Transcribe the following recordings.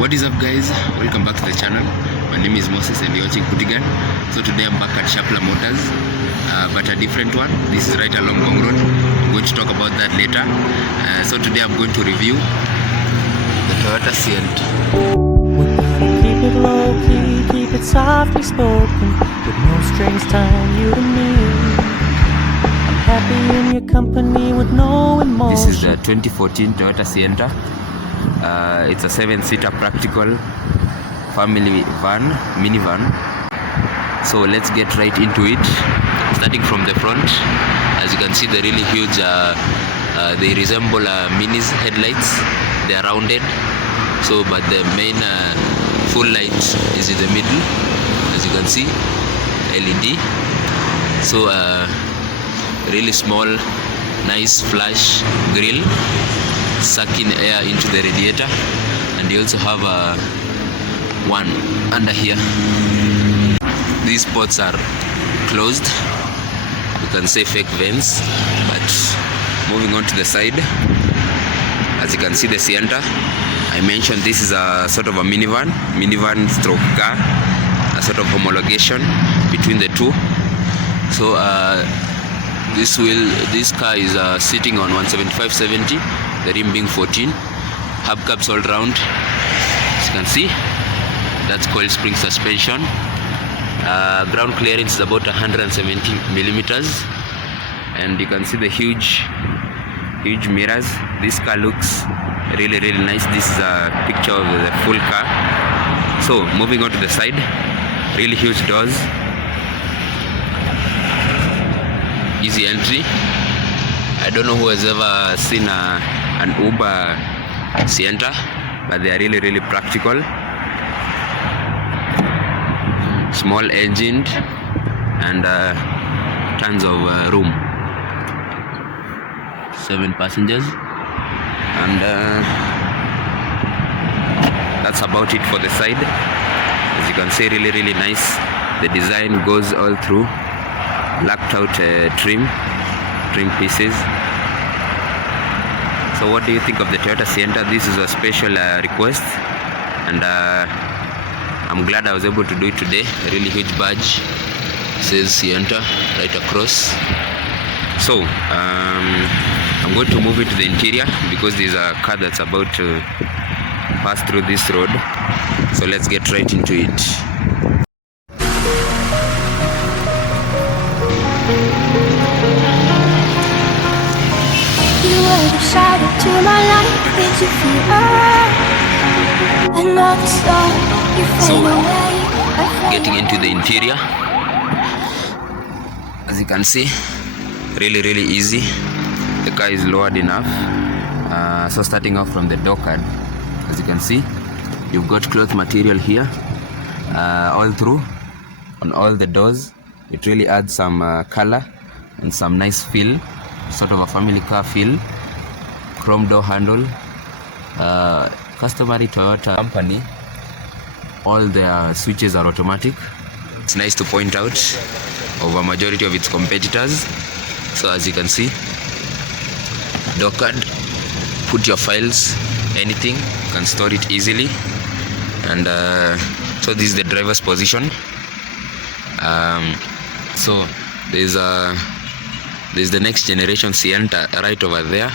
What is up, guys? Welcome back to the channel. My name is Moses and you're watching Kudigan. So today I'm back at Shapla Motors, but a different one. This is right along Gong Road. I'm going to talk about that later. So today I'm going to review the Toyota Sienta. We're gonna keep it low key, keep it softly spoken, with no strings tying you to me. I'm happy in your company with no emotion. This is the 2014 Toyota Sienta. It's a 7-seater practical family van, minivan. So let's get right into it. Starting from the front, as you can see, they're really huge. They resemble Mini's headlights. They are rounded. So, but the main full light is in the middle, as you can see, LED. So, really small, nice flash grille, sucking air into the radiator, and you also have one under here. These spots are closed. You can say fake vents. But moving on to the side, as you can see, the Sienta, I mentioned this is a sort of a minivan stroke car, a sort of homologation between the two. So this car is sitting on 175/70, the rim being 14, hubcaps all round. As you can see, that's coil spring suspension. Ground clearance is about 170 millimeters, and you can see the huge mirrors. This car looks really nice. This is a picture of the full car. So moving on to the side, really huge doors, easy entry. I don't know who has ever seen an Uber Sienta, but they are really practical. Small engined and tons of room. 7 passengers, and that's about it for the side. As you can see, really nice. The design goes all through, blacked out trim pieces. So what do you think of the Toyota Sienta? This is a special request, and I'm glad I was able to do it today. A really huge badge, it says Sienta right across. So I'm going to move into the interior because there's a car that's about to pass through this road. So let's get right into it. You were the shadow to my light. Did you feel another star? You fade away. Getting into the interior, as you can see, really easy. The car is lowered enough. So starting off from the door card, as you can see, you've got cloth material here, all through on all the doors. It really adds some color and some nice feel, sort of a family car feel. Chrome door handle, customary Toyota company. All their switches are automatic. It's nice to point out over majority of its competitors. So as you can see, door card, put your files, anything, you can store it easily. And so this is the driver's position. So there's the next generation Sienta right over there.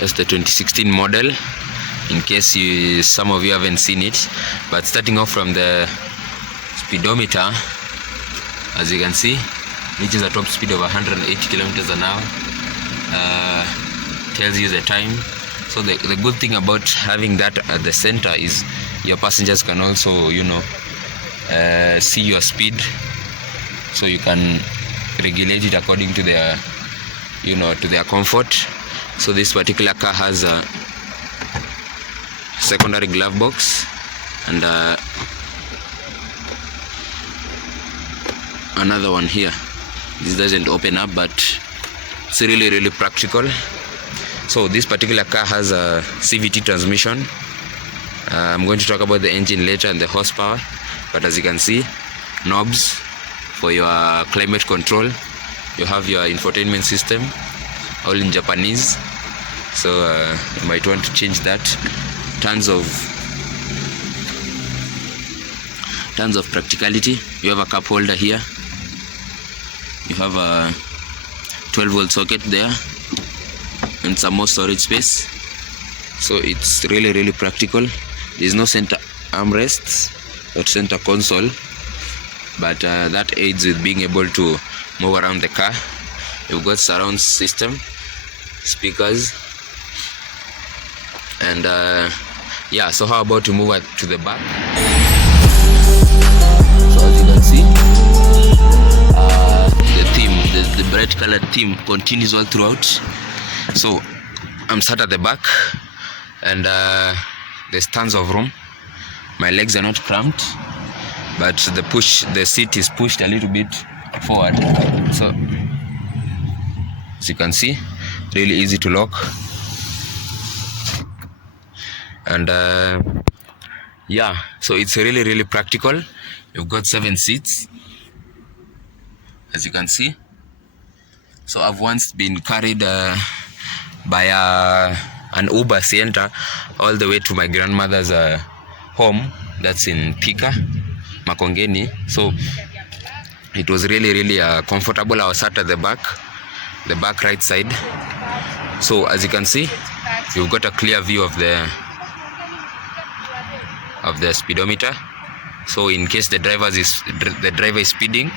That's the 2016 model, in case some of you haven't seen it. But starting off from the speedometer, as you can see, reaches a top speed of 180 kilometers an hour. Tells you the time. So the good thing about having that at the center is your passengers can also, see your speed, so you can regulate it according to their, to their comfort. So this particular car has a secondary glove box, and another one here. This doesn't open up, but it's really practical. So this particular car has a CVT transmission. I'm going to talk about the engine later and the horsepower, but as you can see, knobs for your climate control. You have your infotainment system, all in Japanese, so you might want to change that. Tons of practicality. You have a cup holder here, you have a 12-volt socket there, and some more storage space, so it's really practical. There's no center armrests or center console, but that aids with being able to move around the car. You've got surround system, speakers, and yeah, so how about to move it to the back? So as you can see, the theme, the bright colored theme continues all throughout. So I'm sat at the back, and there's tons of room. My legs are not cramped, but the seat is pushed a little bit forward, so as you can see, really easy to lock. And yeah, so it's really practical. You've got 7 seats, as you can see. So I've once been carried by an Uber Sienta all the way to my grandmother's home, that's in Thika, Makongeni. So it was really comfortable. I was sat at the back right side. So as you can see, you've got a clear view of the speedometer. So in case the driver is speeding,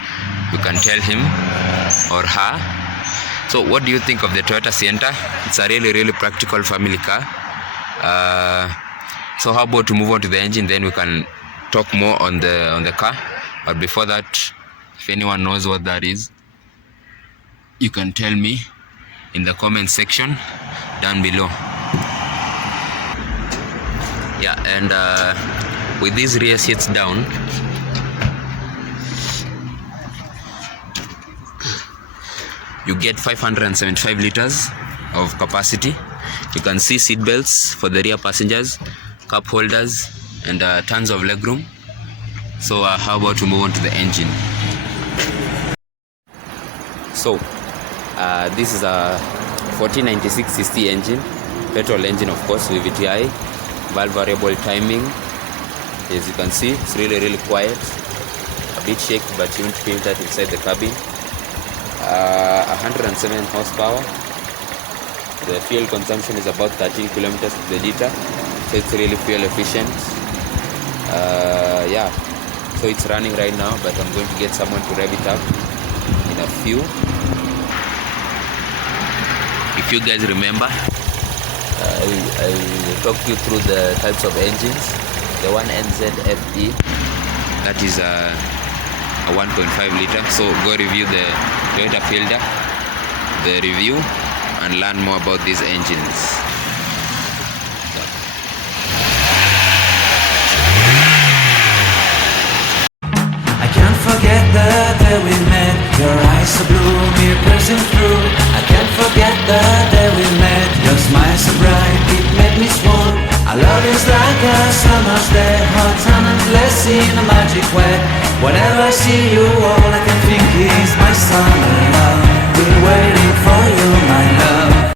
you can tell him or her. So what do you think of the Toyota Sienta? It's a really practical family car. So how about to move on to the engine, then we can talk more on the car. But before that, if anyone knows what that is, you can tell me in the comment section down below. Yeah, and with these rear seats down, you get 575 liters of capacity. You can see seat belts for the rear passengers, cup holders, and tons of legroom. So how about to move on to the engine? So this is a 1496 cc engine, petrol engine of course, with VTI, valve variable timing. As you can see, it's really quiet, a bit shaky, but you won't feel that inside the cabin. 107 horsepower. The fuel consumption is about 13 kilometers per liter, so it's really fuel efficient. Yeah, so it's running right now, but I'm going to get someone to rev it up in a few. If you guys remember, I talked you through the types of engines. The one NZFE, that is a 1.5 liter. So go review the Toyota Fielder, the review, and learn more about these engines. I can't forget the day we met. Your eyes so blue, me piercing through. I can't forget the day we met. Your smile so bright, it made me swoon. Our love is like a summer's day, hot and endless in a magic way. Whenever I see you, all I can think is my summer love. Been waiting for you, my love.